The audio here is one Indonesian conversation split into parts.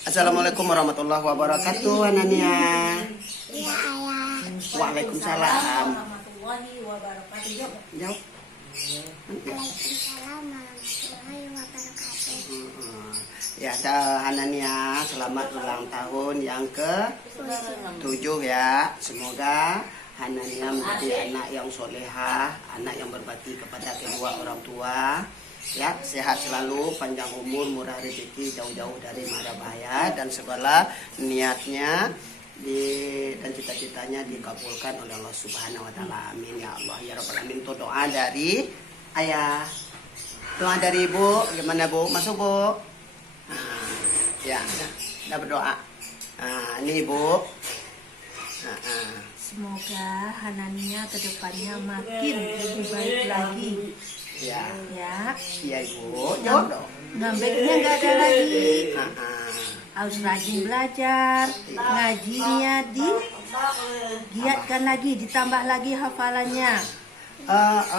Assalamualaikum warahmatullahi wabarakatuh, Anania. Iya, ayah. Waalaikumsalam. warahmatullahi wabarakatuh. Yuk. Jawab. Waalaikumsalam warahmatullahi wabarakatuh. Ya, Anania, selamat ulang tahun yang ke-7 ya. Semoga Anania menjadi anak yang solehah, anak yang berbakti kepada kedua orang tua. Ya, sehat selalu, panjang umur, murah rezeki, jauh-jauh dari mara bahaya, dan segala niatnya dan cita-citanya dikabulkan oleh Allah Subhanahu wa taala. Amin ya Allah ya rabbal alamin. Itu doa dari ayah. Doa dari ibu, gimana bu? Masuk bu. Ya, udah berdoa. Ini ibu. Semoga Hanania kedepannya makin lebih baik lagi. Ya, Ya, iya ibu. Jawab dong. ngambeknya nggak ada lagi. Harus rajin belajar, ngajinya digiatkan lagi, ditambah lagi hafalannya.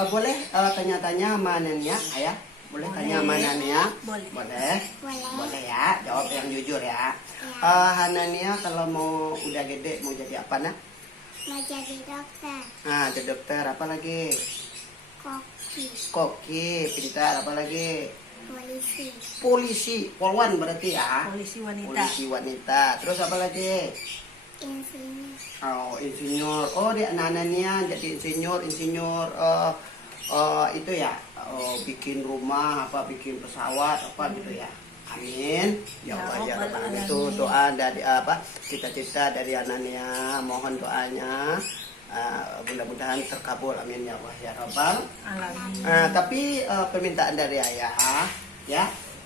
Boleh tanya-tanya manannya, ayah? Boleh tanya manannya? Boleh. Boleh. Boleh ya. Jawab yang jujur ya. Hanania kalau mau udah gede mau jadi apa nak? Mau jadi dokter. Jadi dokter, apa lagi? Koki. Koki, pintar, apa lagi? Polisi. Polisi, polwan berarti ya. Polisi wanita. Polisi wanita. Terus apa lagi? Insinyur. Oh, insinyur. Oh, dia Hanania jadi insinyur itu ya. Bikin rumah apa, bikin pesawat apa gitu ya. Amin. Ya Allah ya Rabbal. Itu doa dari cita-cita dari Anania. Mohon doanya. Mudah-mudahan terkabul. Amin ya Allah ya Rabbal. Alamin. Tapi permintaan dari ayah ya,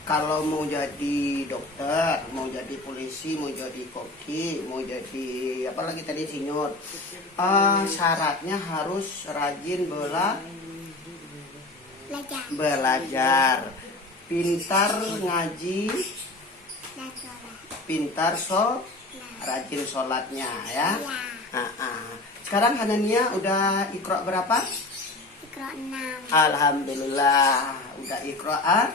kalau mau jadi dokter, mau jadi polisi, mau jadi koki, mau jadi apa lagi tadi insinyur, syaratnya harus rajin belajar, pintar ngaji, Dan sholat. pintar rajin sholatnya ya. Ya. Sekarang Hanania udah Iqra berapa? Ikro 6. Alhamdulillah udah Iqra.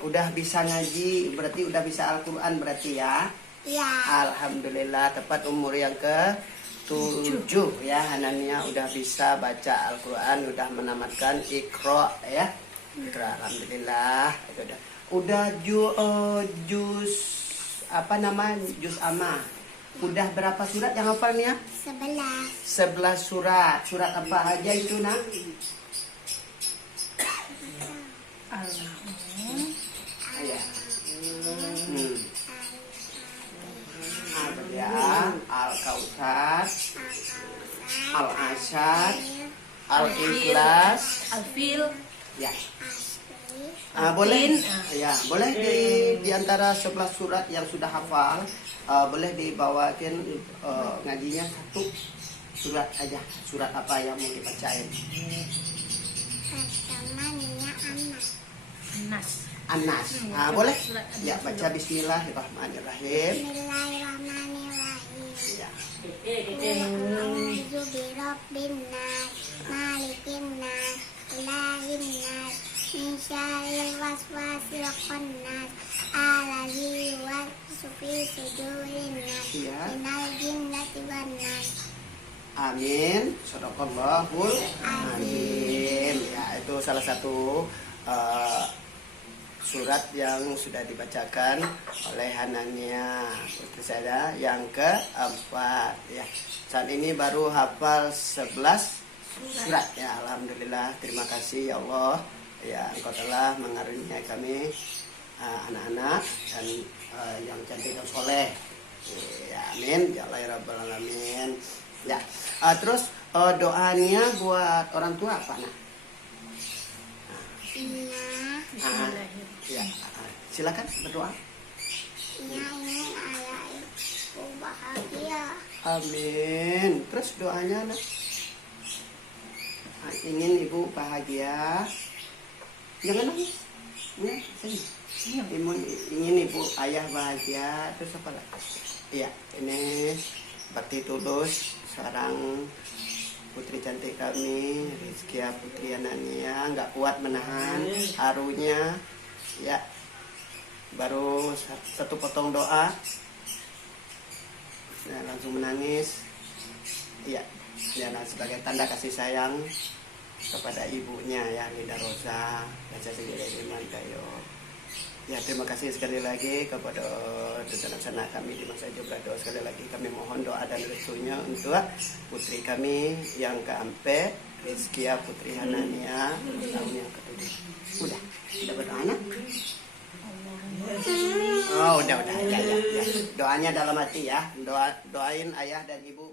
Udah bisa ngaji, berarti udah bisa Al-Quran berarti ya. Iya. Alhamdulillah, tepat umur yang ke-7 ya. Hanania udah bisa baca Al-Quran, udah menamatkan Iqra ya. Iqra, alhamdulillah. Itu udah juz apa namanya, juz amma. Udah berapa surat yang hafalnya? 11 surat. Surat apa aja itu nak? Ya. Al-Kautsar, Al-Asyad, Al-Ikhlas, Alfil. ya. Boleh ya, boleh di antara 11 surat yang sudah hafal, boleh dibawakan ngajinya satu surat aja. Surat apa yang mau dibacain? Pertama Nia Anas. Anas. Boleh? Ya, baca bismillahirrahmanirrahim. Bismillahirrahmanirrahim. Ya. A'udzu birabbin nas, malikin nas, ilahin nas, min syarril waswasil khannas, allazi yuwaswisu fi sudurin nas, Iya. minal jinnati wan nas. Amin. Shadaqallahul azim. Ya, itu salah satu surat yang sudah dibacakan oleh Hanania putri saya yang keempat ya. Saat ini baru hafal 11 surat ya. Alhamdulillah, terima kasih ya Allah ya, Engkau telah mengaruniai kami anak-anak dan yang cantik dan soleh ya. Amin ya Allah ya Rabbal alamin ya. Terus doanya buat orang tua apa nak? Ya, silakan berdoa. Nia ingin ayah ibu bahagia. Amin. Terus doanya nak? Ingin ibu bahagia. Jangan nangis. Ya, sini. Ingin ibu ayah bahagia. Terus apa lagi? Iya, ini bakti tulus seorang putri cantik kami, Rizkia Putri Anania, nggak kuat menahan harunya ya. Baru satu potong doa. Nah, langsung menangis. Iya, ya, nah, sebagai tanda kasih sayang kepada ibunya ya, Linda Rosa, Baca Segera Iman Dayo. Ya, terima kasih sekali lagi kepada rencana kami di Masa Jobrado. Sekali lagi kami mohon doa dan restunya untuk putri kami yang keempat, Rizkia Putri Hanania, tahun yang ke-7. Udah berdoa nak? Oh, udah, ya. Doanya dalam hati ya. Doain ayah dan ibu